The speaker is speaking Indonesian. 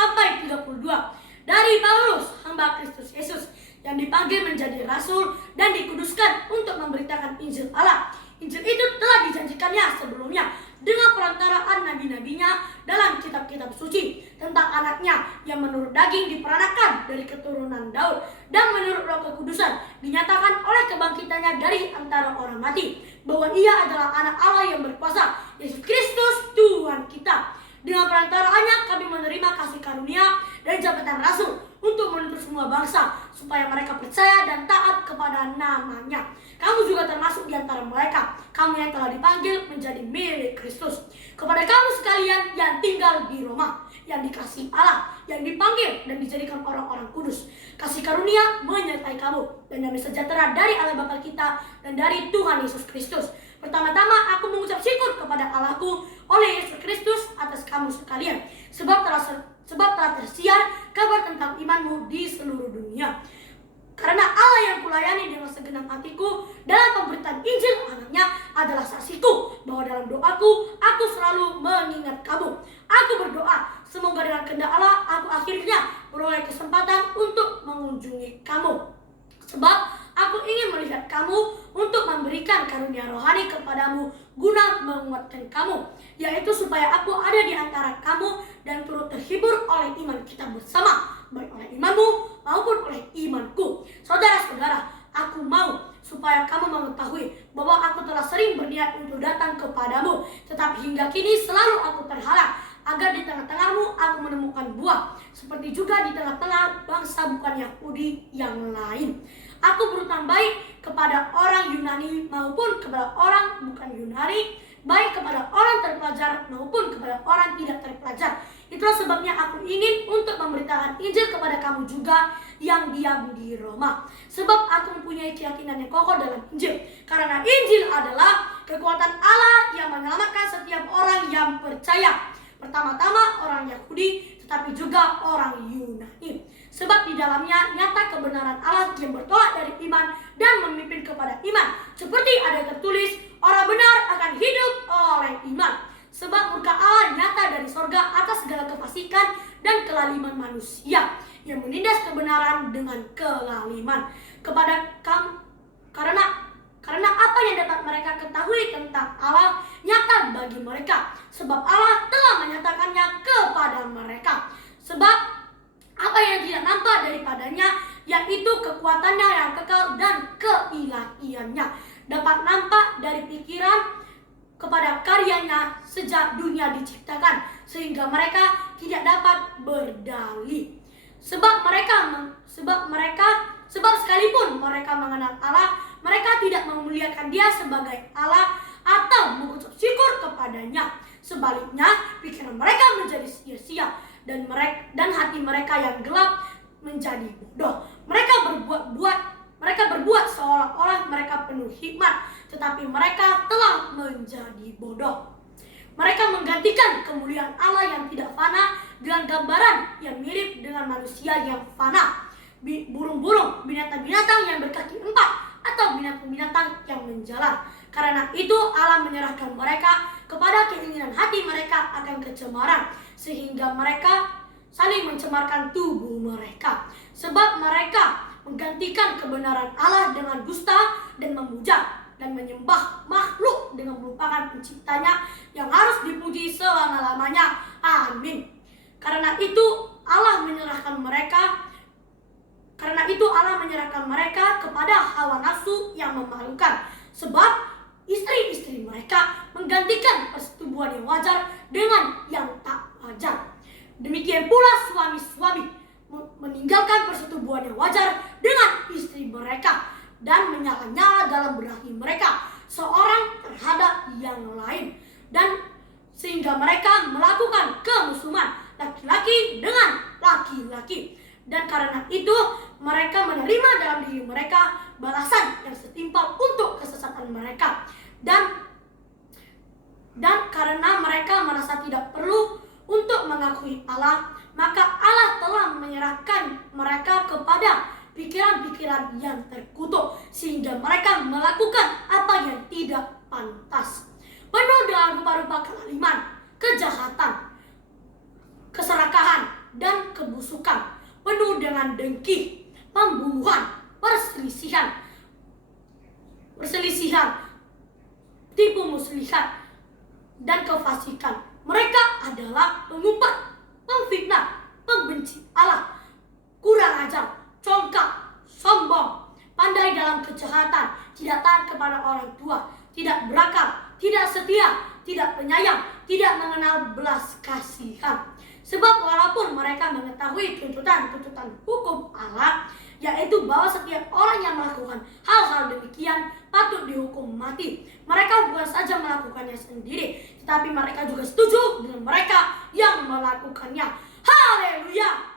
sampai 32. Dari Paulus, hamba Kristus Yesus, yang dipanggil menjadi rasul dan dikuduskan untuk memberitakan Injil Allah. Injil itu telah dijanjikannya sebelumnya dengan perantaraan nabi-nabinya dalam kitab-kitab suci tentang anaknya yang menurut daging diperanakan dari keturunan Daud dan menurut Roh Kekudusan dinyatakan oleh kebangkitannya dari antara orang mati bahwa ia adalah anak Allah yang berkuasa, Yesus Kristus Tuhan kita. Dengan perantaraannya kami menerima kasih karunia dari jabatan rasul untuk menuntut semua bangsa supaya mereka percaya dan taat kepada namanya. Kamu juga termasuk di antara mereka, kamu yang telah dipanggil menjadi milik Kristus. Kepada kamu sekalian yang tinggal di Roma, yang dikasihi Allah, yang dipanggil dan dijadikan orang-orang kudus, kasih karunia menyertai kamu dan damai sejahtera dari Allah Bapa kita dan dari Tuhan Yesus Kristus. Pertama-tama aku mengucap syukur kepada Allahku oleh Yesus Kristus atas kamu sekalian, sebab telah tersiar kabar tentang imanmu di seluruh dunia. Karena Allah yang kulayani dengan segenap hatiku dalam pemberitaan Injil anaknya adalah saksiku bahwa dalam doaku aku selalu mengingat kamu. Aku berdoa semoga dengan kehendak Allah aku akhirnya beroleh kesempatan untuk mengunjungi kamu. Sebab aku ingin melihat kamu untuk memberikan karunia rohani kepadamu guna menguatkan kamu, yaitu supaya aku ada di antara kamu dan turut terhibur oleh iman kita bersama, baik oleh imanmu maupun oleh imanku. Saudara-saudara, aku mau supaya kamu mengetahui bahwa aku telah sering berniat untuk datang kepadamu, tetapi hingga kini selalu aku terhalang, agar di tengah-tengahmu aku menemukan buah, seperti juga di tengah-tengah bangsa bukan Yahudi yang lain. Aku berutang baik kepada orang Yunani maupun kepada orang bukan Yunani, baik kepada orang terpelajar maupun kepada orang tidak terpelajar. Itulah sebabnya aku ingin untuk memberitakan Injil kepada kamu juga yang diam di Roma. Sebab aku mempunyai keyakinan yang kokoh dalam Injil. Karena Injil adalah kekuatan Allah yang menyelamatkan setiap orang yang percaya. Pertama-tama orang Yahudi, tetapi juga orang Yunani. Sebab di dalamnya nyata kebenaran Allah yang bertolak dari iman dan memimpin kepada iman. Seperti ada tertulis, orang benar akan hidup oleh iman. Sebab murka Allah nyata dari sorga atas segala kefasikan dan kelaliman manusia yang menindas kebenaran dengan kelaliman. Karena apa yang dapat mereka ketahui tentang Allah nyata bagi mereka, sebab Allah telah menyatakannya kepada mereka. Sebab apa yang tidak nampak daripadanya, yaitu kekuatannya yang kekal dan keilahiannya, dapat nampak dari pikiran kepada karyanya sejak dunia diciptakan, sehingga mereka tidak dapat berdalih. Sebab sekalipun mereka mengenal Allah, mereka tidak memuliakan Dia sebagai Allah atau mengucap syukur kepadanya. Sebaliknya, pikiran mereka menjadi sia-sia dan hati mereka yang gelap menjadi bodoh. Mereka berbuat seolah-olah mereka penuh hikmat, tetapi mereka telah menjadi bodoh. Mereka menggantikan kemuliaan Allah yang tidak fana dengan gambaran yang mirip dengan manusia yang fana, burung-burung, binatang-binatang yang berkaki empat, atau binatang-binatang yang menjalar. Karena itu Allah menyerahkan mereka kepada keinginan hati mereka akan kecemaran, sehingga mereka saling mencemarkan tubuh mereka. Sebab mereka menggantikan kebenaran Allah dengan dusta dan memuja dan menyembah makhluk dengan melupakan penciptanya yang harus dipuji selama-lamanya. Amin. Karena itu Allah menyerahkan mereka kepada hawa nafsu yang memalukan. Sebab istri-istri mereka menggantikan persetubuhan yang wajar dengan yang tak wajar. Demikian pula suami-suami meninggalkan persetubuhan yang wajar dengan istri mereka dan menyala-nyala dalam berahi mereka seorang terhadap yang lain, dan sehingga mereka melakukan kemusuhan laki-laki dengan laki-laki. Dan karena itu mereka menerima dalam diri mereka balasan yang setimpal untuk kesesatan mereka, dan karena mereka merasa tidak perlu untuk mengakui Allah, maka Allah telah menyerahkan mereka kepada pikiran-pikiran yang terkutuk, sehingga mereka melakukan apa yang tidak pantas, penuh dengan rupa-rupa kelaliman, kejahatan, keserakahan, dan kebusukan, penuh dengan dengki, pembunuhan, perselisihan, tipu muslihat, dan kefasikan. Mereka adalah pengumpat, pemfitnah, pembenci Allah, kurang ajar, congkak, sombong, pandai dalam kejahatan, tidak taat kepada orang tua, tidak berakal, tidak setia, tidak penyayang, tidak mengenal belas kasihan. Sebab walaupun mereka mengetahui tuntutan hukum Allah, yaitu bahwa setiap orang yang melakukan hal-hal demikian patut dihukum mati, mereka bukan saja melakukannya sendiri, tetapi mereka juga setuju dengan mereka yang melakukannya. Haleluya!